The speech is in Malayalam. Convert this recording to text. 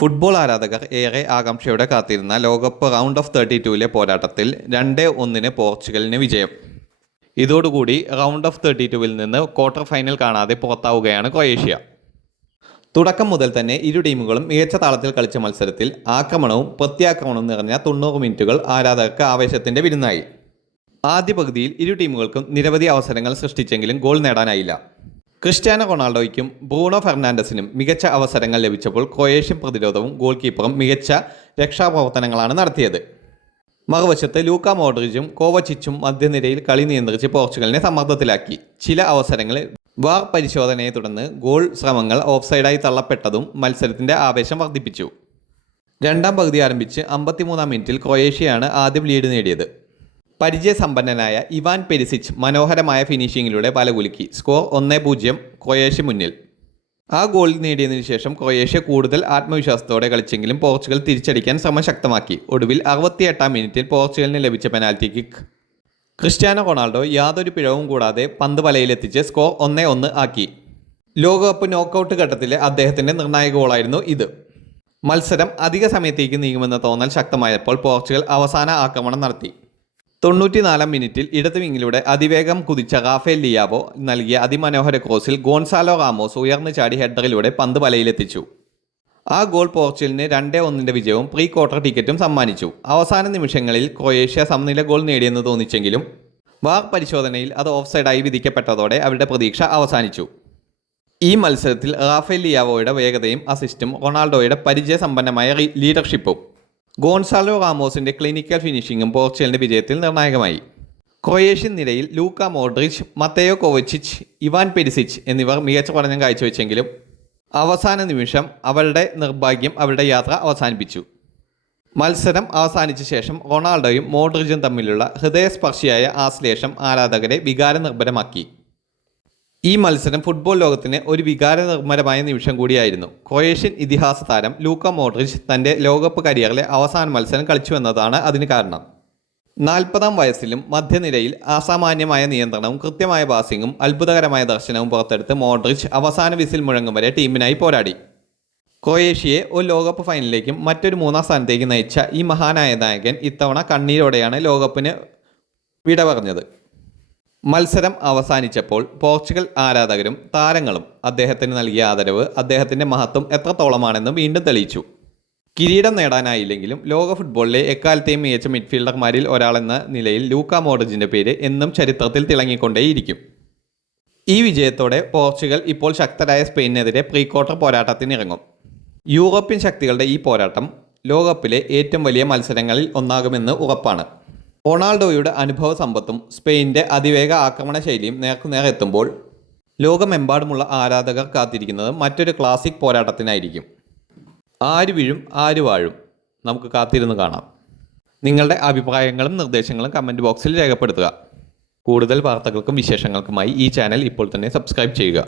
ഫുട്ബോൾ ആരാധകർ ഏറെ ആകാംക്ഷയോടെ കാത്തിരുന്ന ലോകകപ്പ് റൗണ്ട് ഓഫ് 32-ലെ പോരാട്ടത്തിൽ 2-1 പോർച്ചുഗലിന് വിജയം. ഇതോടുകൂടി റൗണ്ട് ഓഫ് 32-വിൽ നിന്ന് ക്വാർട്ടർ ഫൈനൽ കാണാതെ പുറത്താവുകയാണ് ക്രൊയേഷ്യ. തുടക്കം മുതൽ തന്നെ ഇരു ടീമുകളും മികച്ച താളത്തിൽ കളിച്ച മത്സരത്തിൽ ആക്രമണവും പ്രത്യാക്രമണവും നിറഞ്ഞ 90 മിനിറ്റുകൾ ആരാധകർക്ക് ആവേശത്തിൻ്റെ വിരുന്നായി. ആദ്യ പകുതിയിൽ ഇരു ടീമുകൾക്കും നിരവധി അവസരങ്ങൾ സൃഷ്ടിച്ചെങ്കിലും ഗോൾ നേടാനായില്ല. ക്രിസ്ത്യാനോ റൊണാൾഡോയ്ക്കും ബ്രൂണോ ഫെർണാണ്ടസിനും മികച്ച അവസരങ്ങൾ ലഭിച്ചപ്പോൾ ക്രൊയേഷ്യൻ പ്രതിരോധവും ഗോൾ കീപ്പറും മികച്ച രക്ഷാപ്രവർത്തനങ്ങളാണ് നടത്തിയത്. മറുവശത്ത് ലൂക്ക മോഡ്രിച്ചും കോവച്ചിച്ചും മധ്യനിരയിൽ കളി നിയന്ത്രിച്ച് പോർച്ചുഗലിനെ സമ്മർദ്ദത്തിലാക്കി. ചില അവസരങ്ങളിൽ വാർ പരിശോധനയെ തുടർന്ന് ഗോൾ ശ്രമങ്ങൾ ഓഫ്സൈഡായി തള്ളപ്പെട്ടതും മത്സരത്തിൻ്റെ ആവേശം വർദ്ധിപ്പിച്ചു. രണ്ടാം പകുതി ആരംഭിച്ച് 53-ാം മിനിറ്റിൽ ക്രൊയേഷ്യയാണ് ആദ്യം ലീഡ് നേടിയത്. പരിചയസമ്പന്നനായ ഇവാൻ പെരിസിച്ച് മനോഹരമായ ഫിനിഷിങ്ങിലൂടെ വലകുലുക്കി. സ്കോർ 1-0 ക്രൊയേഷ്യ മുന്നിൽ. ആ ഗോൾ നേടിയതിനു ശേഷം ക്രൊയേഷ്യ കൂടുതൽ ആത്മവിശ്വാസത്തോടെ കളിച്ചെങ്കിലും പോർച്ചുഗൽ തിരിച്ചടിക്കാൻ ശ്രമം ശക്തമാക്കി. ഒടുവിൽ 68-ാം മിനിറ്റിൽ പോർച്ചുഗലിന് ലഭിച്ച പെനാൽറ്റി കിക്ക് ക്രിസ്ത്യാനോ റൊണാൾഡോ യാതൊരു പിഴവും കൂടാതെ പന്ത് വലയിലെത്തിച്ച് സ്കോർ 1-1 ആക്കി. ലോകകപ്പ് നോക്കൌട്ട് ഘട്ടത്തിലെ അദ്ദേഹത്തിൻ്റെ നിർണായക ഗോളായിരുന്നു ഇത്. മത്സരം അധിക സമയത്തേക്ക് നീങ്ങുമെന്ന തോന്നൽ ശക്തമായപ്പോൾ പോർച്ചുഗൽ അവസാന ആക്രമണം നടത്തി. 94-ാം മിനിറ്റിൽ ഇടത് വിങ്ങിലൂടെ അതിവേഗം കുതിച്ച റാഫേൽ ലിയാവോ നൽകിയ അതിമനോഹര ക്രോസിൽ ഗോൺസാലോ റാമോസ് ഉയർന്നു ചാടി ഹെഡറിലൂടെ പന്ത് വലയിലെത്തിച്ചു. ആ ഗോൾ പോർച്ചുഗലിന് 2-1 വിജയവും പ്രീ ക്വാർട്ടർ ടിക്കറ്റും സമ്മാനിച്ചു. അവസാന നിമിഷങ്ങളിൽ ക്രൊയേഷ്യ സമനില ഗോൾ നേടിയെന്ന് തോന്നിച്ചെങ്കിലും വാർ പരിശോധനയിൽ അത് ഓഫ്സൈഡായി വിധിക്കപ്പെട്ടതോടെ അവരുടെ പ്രതീക്ഷ അവസാനിച്ചു. ഈ മത്സരത്തിൽ റാഫേൽ ലിയാവോയുടെ വേഗതയും അസിസ്റ്റും റൊണാൾഡോയുടെ പരിചയസമ്പന്നമായ ലീഡർഷിപ്പും ഗോൺസാലോ റാമോസിൻ്റെ ക്ലിനിക്കൽ ഫിനിഷിങ്ങും പോർച്ചുഗലിൻ്റെ വിജയത്തിൽ നിർണായകമായി. ക്രൊയേഷ്യൻ നിരയിൽ Luka Modric, Mateo Kovacic, Ivan Perisic എന്നിവർ മികച്ച പഠനം കാഴ്ചവെച്ചെങ്കിലും അവസാന നിമിഷം അവരുടെ നിർഭാഗ്യം അവരുടെ യാത്ര അവസാനിപ്പിച്ചു. മത്സരം അവസാനിച്ച ശേഷം റൊണാൾഡോയും മോഡ്രിച്ചും തമ്മിലുള്ള ഹൃദയസ്പർശിയായ ആശ്ലേഷം ആരാധകരെ വികാരനിർഭരമാക്കി. ഈ മത്സരം ഫുട്ബോൾ ലോകത്തിന് ഒരു വികാരനിർഭരമായ നിമിഷം കൂടിയായിരുന്നു. ക്രൊയേഷ്യൻ ഇതിഹാസ താരം ലൂക്ക മോഡ്രിച്ച് തൻ്റെ ലോകകപ്പ് കരിയറിലെ അവസാന മത്സരം കളിച്ചുവെന്നതാണ് അതിന് കാരണം. 40-ാം വയസ്സിലും മധ്യനിരയിൽ അസാമാന്യമായ നിയന്ത്രണവും കൃത്യമായ പാസിങ്ങും അത്ഭുതകരമായ ദർശനവും പുറത്തെടുത്ത് മോഡ്രിച്ച് അവസാന വിസിൽ മുഴങ്ങും വരെ ടീമിനായി പോരാടി. ക്രൊയേഷ്യയെ ഒരു ലോകകപ്പ് ഫൈനലിലേക്കും മറ്റൊരു 3-ാം സ്ഥാനത്തേക്ക് നയിച്ച ഈ മഹാനായ നായകൻ ഇത്തവണ കണ്ണീരോടെയാണ് ലോകകപ്പിന് വിട പറഞ്ഞത്. മത്സരം അവസാനിച്ചപ്പോൾ പോർച്ചുഗൽ ആരാധകരും താരങ്ങളും അദ്ദേഹത്തിന് നൽകിയ ആദരവ് അദ്ദേഹത്തിൻ്റെ മഹത്വം എത്രത്തോളമാണെന്ന് വീണ്ടും തെളിയിച്ചു. കിരീടം നേടാനായില്ലെങ്കിലും ലോക ഫുട്ബോളിലെ എക്കാലത്തെയും മികച്ച മിഡ്ഫീൽഡർമാരിൽ ഒരാളെന്ന നിലയിൽ ലൂക്ക മോഡ്രിച്ചിൻ്റെ പേര് എന്നും ചരിത്രത്തിൽ തിളങ്ങിക്കൊണ്ടേയിരിക്കും. ഈ വിജയത്തോടെ പോർച്ചുഗൽ ഇപ്പോൾ ശക്തരായ സ്പെയിനെതിരെ പ്രീ ക്വാർട്ടർ പോരാട്ടത്തിനിറങ്ങും. യൂറോപ്യൻ ശക്തികളുടെ ഈ പോരാട്ടം ലോകകപ്പിലെ ഏറ്റവും വലിയ മത്സരങ്ങളിൽ ഒന്നാകുമെന്ന് ഉറപ്പാണ്. റൊണാൾഡോയുടെ അനുഭവ സമ്പത്തും സ്പെയിൻ്റെ അതിവേഗ ആക്രമണ ശൈലിയും നേർക്കുനേർ എത്തുമ്പോൾ ലോകമെമ്പാടുമുള്ള ആരാധകർ കാത്തിരിക്കുന്നത് മറ്റൊരു ക്ലാസിക് പോരാട്ടത്തിനായിരിക്കും. ആര് വീഴും ആര് വാഴും, നമുക്ക് കാത്തിരുന്ന് കാണാം. നിങ്ങളുടെ അഭിപ്രായങ്ങളും നിർദ്ദേശങ്ങളും കമൻറ്റ് ബോക്സിൽ രേഖപ്പെടുത്തുക. കൂടുതൽ വാർത്തകൾക്കും വിശേഷങ്ങൾക്കുമായി ഈ ചാനൽ ഇപ്പോൾ തന്നെ സബ്സ്ക്രൈബ് ചെയ്യുക.